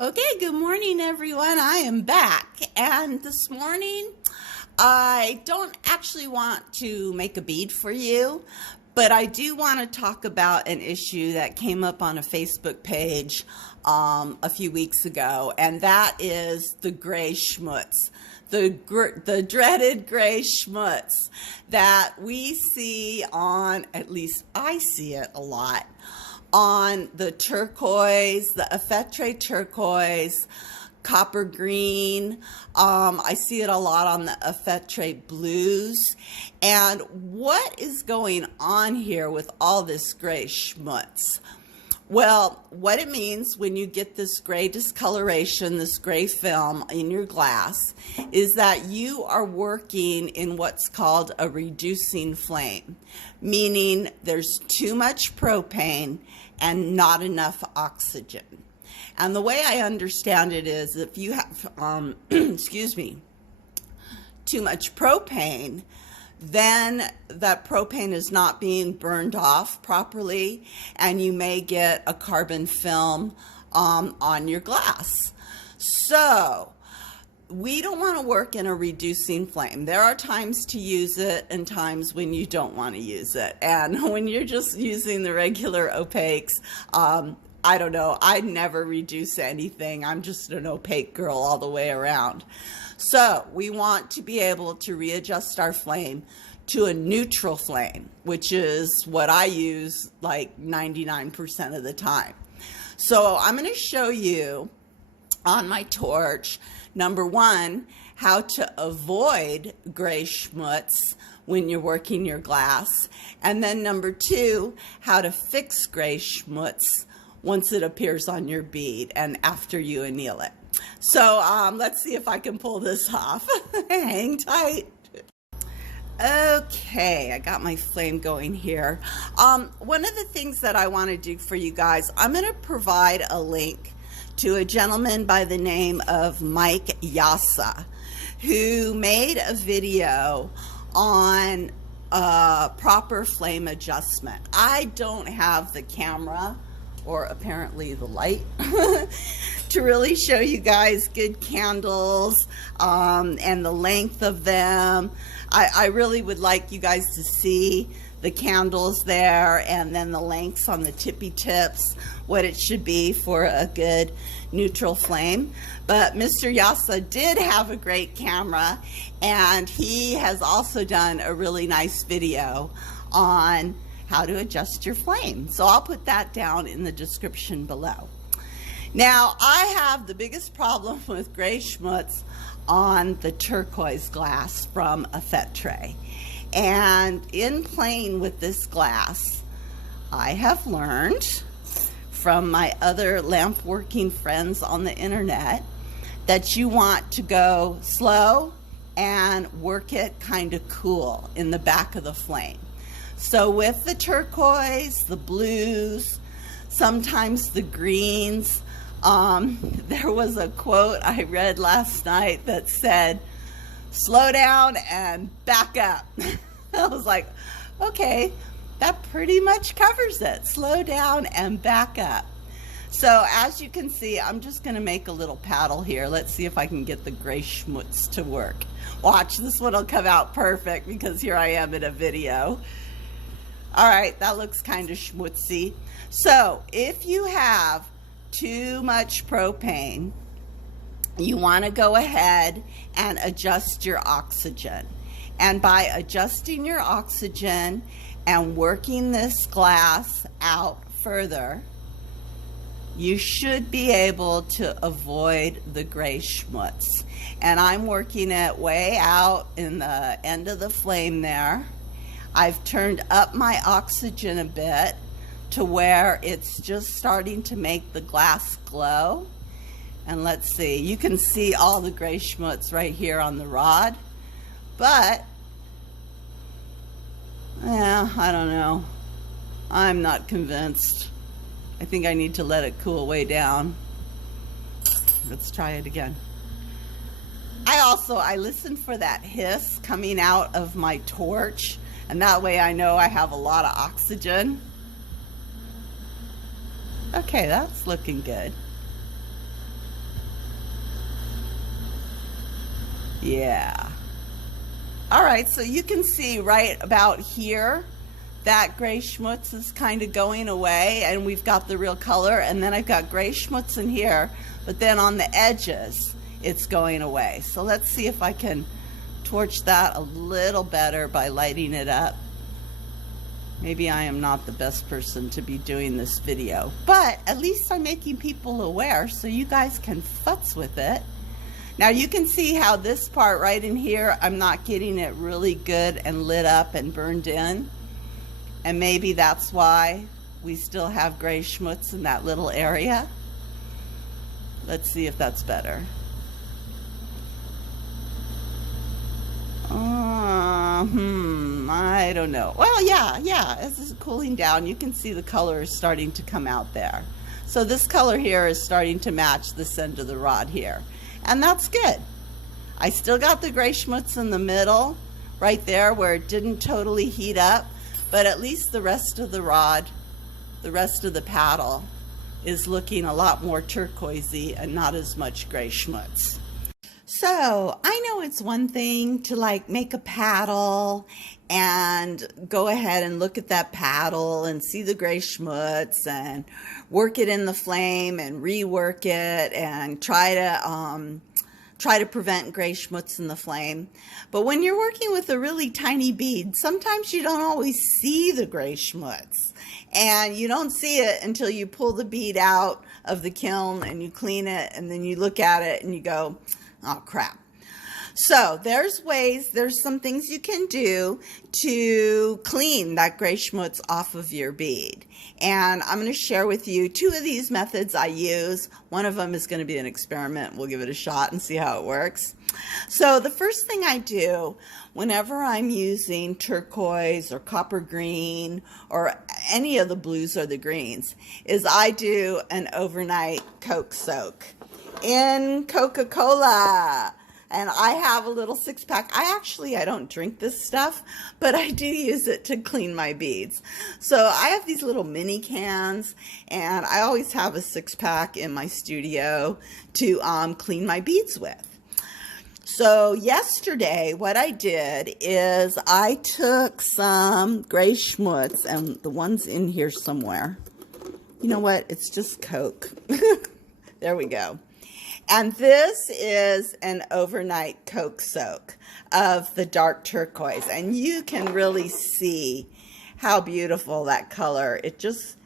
Okay, good morning, everyone. I am back. And this morning, I don't actually want to make a bead for you, but I do want to talk about an issue that came up on a Facebook page a few weeks ago, and that is the Gray Schmutz. The dreaded Gray Schmutz that we see on, at least I see it a lot, on the turquoise, the effetre turquoise, copper green. I see it a lot on the effetre blues. And what is going on here with all this gray schmutz? Well, what it means when you get this gray discoloration, this gray film in your glass, is that you are working in what's called a reducing flame, meaning there's too much propane and not enough oxygen. And the way I understand it is if you have, too much propane, then that propane is not being burned off properly, and you may get a carbon film on your glass. So we don't want to work in a reducing flame. There are times to use it and times when you don't want to use it. And when you're just using the regular opaques, I don't know, I never reduce anything. I'm just an opaque girl all the way around. So we want to be able to readjust our flame to a neutral flame, which is what I use like 99% of the time. So I'm going to show you on my torch, number one, how to avoid gray schmutz when you're working your glass. And then number two, how to fix gray schmutz once it appears on your bead and after you anneal it. So let's see if I can pull this off. Hang tight. Okay, I got my flame going here. One of the things that I want to do for you guys, I'm going to provide a link to a gentleman by the name of Matt Jasa, who made a video on proper flame adjustment. I don't have the camera, or apparently the light, to really show you guys good candles and the length of them. I really would like you guys to see the candles there and then the lengths on the tippy tips, what it should be for a good neutral flame. But Mr. Jasa did have a great camera, and he has also done a really nice video on how to adjust your flame. So I'll put that down in the description below. Now, I have the biggest problem with gray schmutz on the turquoise glass from effetre. And in playing with this glass, I have learned from my other lamp working friends on the internet that you want to go slow and work it kind of cool in the back of the flame. So with the turquoise, the blues, sometimes the greens, there was a quote I read last night that said, "Slow down and back up." I was like, okay, that pretty much covers it. Slow down and back up. So as you can see, I'm just going to make a little paddle here. Let's see if I can get the gray schmutz to work. Watch, this one will come out perfect because here I am in a video. All right, that looks kind of schmutzy. So if you have too much propane, you want to go ahead and adjust your oxygen. And by adjusting your oxygen and working this glass out further, you should be able to avoid the gray schmutz. And I'm working it way out in the end of the flame there. I've turned up my oxygen a bit to where it's just starting to make the glass glow. And let's see, you can see all the gray schmutz right here on the rod. But, I don't know. I'm not convinced. I think I need to let it cool way down. Let's try it again. I listen for that hiss coming out of my torch, and that way I know I have a lot of oxygen. Okay, that's looking good. Yeah. All right, so you can see right about here that gray schmutz is kind of going away, and we've got the real color, and then I've got gray schmutz in here, but then on the edges it's going away. So let's see if I can torch that a little better by lighting it up. Maybe I am not the best person to be doing this video, but at least I'm making people aware so you guys can futz with it. Now you can see how this part right in here, I'm not getting it really good and lit up and burned in. And maybe that's why we still have gray schmutz in that little area. Let's see if that's better. I don't know. Well, yeah, as it's cooling down, you can see the color is starting to come out there. So this color here is starting to match this end of the rod here. And that's good. I still got the gray schmutz in the middle, right there where it didn't totally heat up, but at least the rest of the rod, the rest of the paddle is looking a lot more turquoisey and not as much gray schmutz. So I know it's one thing to like make a paddle and go ahead and look at that paddle and see the gray schmutz and work it in the flame and rework it and try to prevent gray schmutz in the flame. But when you're working with a really tiny bead, sometimes you don't always see the gray schmutz, and you don't see it until you pull the bead out of the kiln and you clean it, and then you look at it and you go, oh crap. So there's some things you can do to clean that gray schmutz off of your bead. And I'm going to share with you 2 of these methods I use. One of them is going to be an experiment. We'll give it a shot and see how it works. So the first thing I do whenever I'm using turquoise or copper green or any of the blues or the greens is I do an overnight Coke soak in Coca-Cola. And I have a little 6-pack. I don't drink this stuff, but I do use it to clean my beads. So I have these little mini cans, and I always have a 6-pack in my studio to clean my beads with. So yesterday, what I did is I took some gray schmutz, and the one's in here somewhere. You know what? It's just Coke. There we go. And this is an overnight Coke soak of the dark turquoise. And you can really see how beautiful that color. It just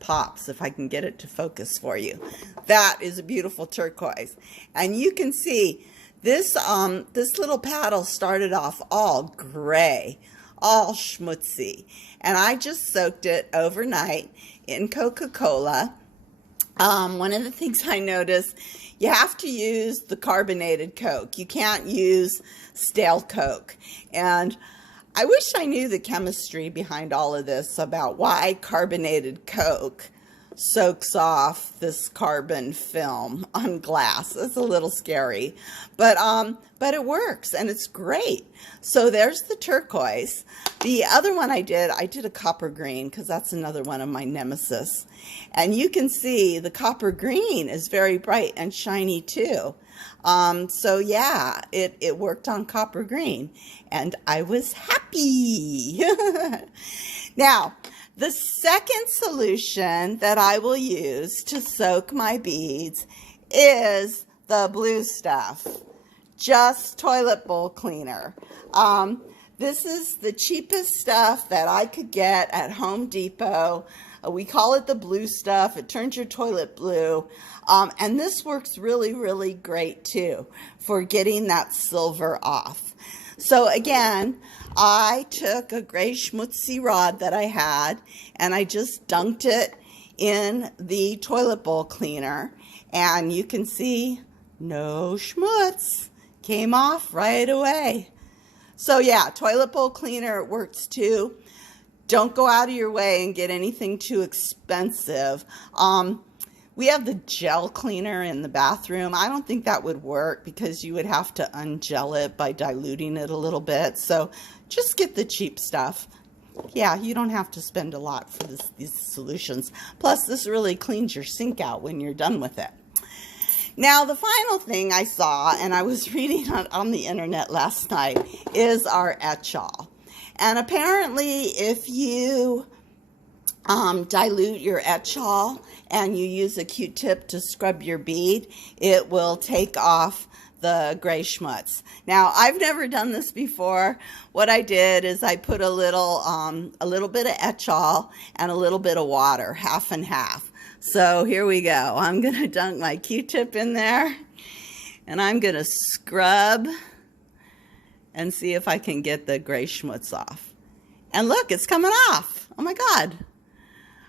pops if I can get it to focus for you. That is a beautiful turquoise. And you can see this little paddle started off all gray, all schmutzy. And I just soaked it overnight in Coca-Cola. One of the things I noticed, you have to use the carbonated Coke. You can't use stale Coke. And I wish I knew the chemistry behind all of this about why carbonated Coke soaks off this carbon film on glass. It's a little scary, but it works and it's great. So there's the turquoise. The other one I did a copper green because that's another one of my nemesis. And you can see the copper green is very bright and shiny too. So yeah, it worked on copper green and I was happy. Now, the second solution that I will use to soak my beads is the blue stuff, just toilet bowl cleaner. This is the cheapest stuff that I could get at Home Depot. We call it the blue stuff. It turns your toilet blue. And this works really, really great too for getting that silver off. So again, I took a gray schmutzy rod that I had and I just dunked it in the toilet bowl cleaner, and you can see no schmutz came off right away. So yeah, toilet bowl cleaner works too. Don't go out of your way and get anything too expensive. We have the gel cleaner in the bathroom. I don't think that would work because you would have to ungel it by diluting it a little bit. So just get the cheap stuff. Yeah, you don't have to spend a lot for these solutions. Plus, this really cleans your sink out when you're done with it. Now, the final thing I saw, and I was reading on the internet last night, is our etchall. And apparently, if you dilute your etchall and you use a Q-tip to scrub your bead, it will take off the gray schmutz. Now, I've never done this before. What I did is I put a little bit of etchall and a little bit of water, half and half. So here we go. I'm going to dunk my Q-tip in there, and I'm going to scrub and see if I can get the gray schmutz off. And look, it's coming off. Oh my God.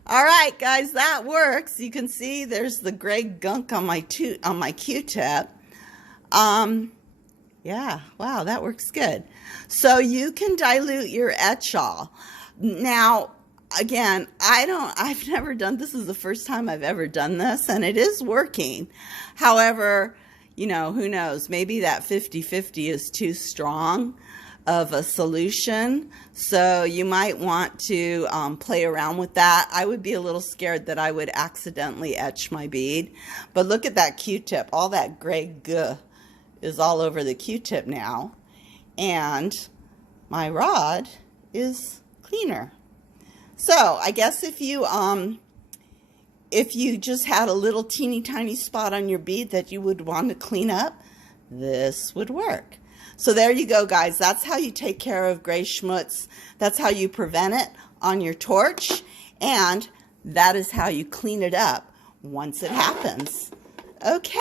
All right, guys, that works. You can see there's the gray gunk on my Q-tip. Yeah, wow, that works good. So you can dilute your etchall. Now, again, I've never done, this is the first time I've ever done this, and it is working. However, you know, who knows, maybe that 50-50 is too strong of a solution, so you might want to play around with that. I would be a little scared that I would accidentally etch my bead, but look at that Q-tip. All that gray goo is all over the Q-tip now, and my rod is cleaner. So I guess if you just had a little teeny tiny spot on your bead that you would want to clean up, this would work. So there you go, guys. That's how you take care of gray schmutz. That's how you prevent it on your torch, and that is how you clean it up once it happens. Okay.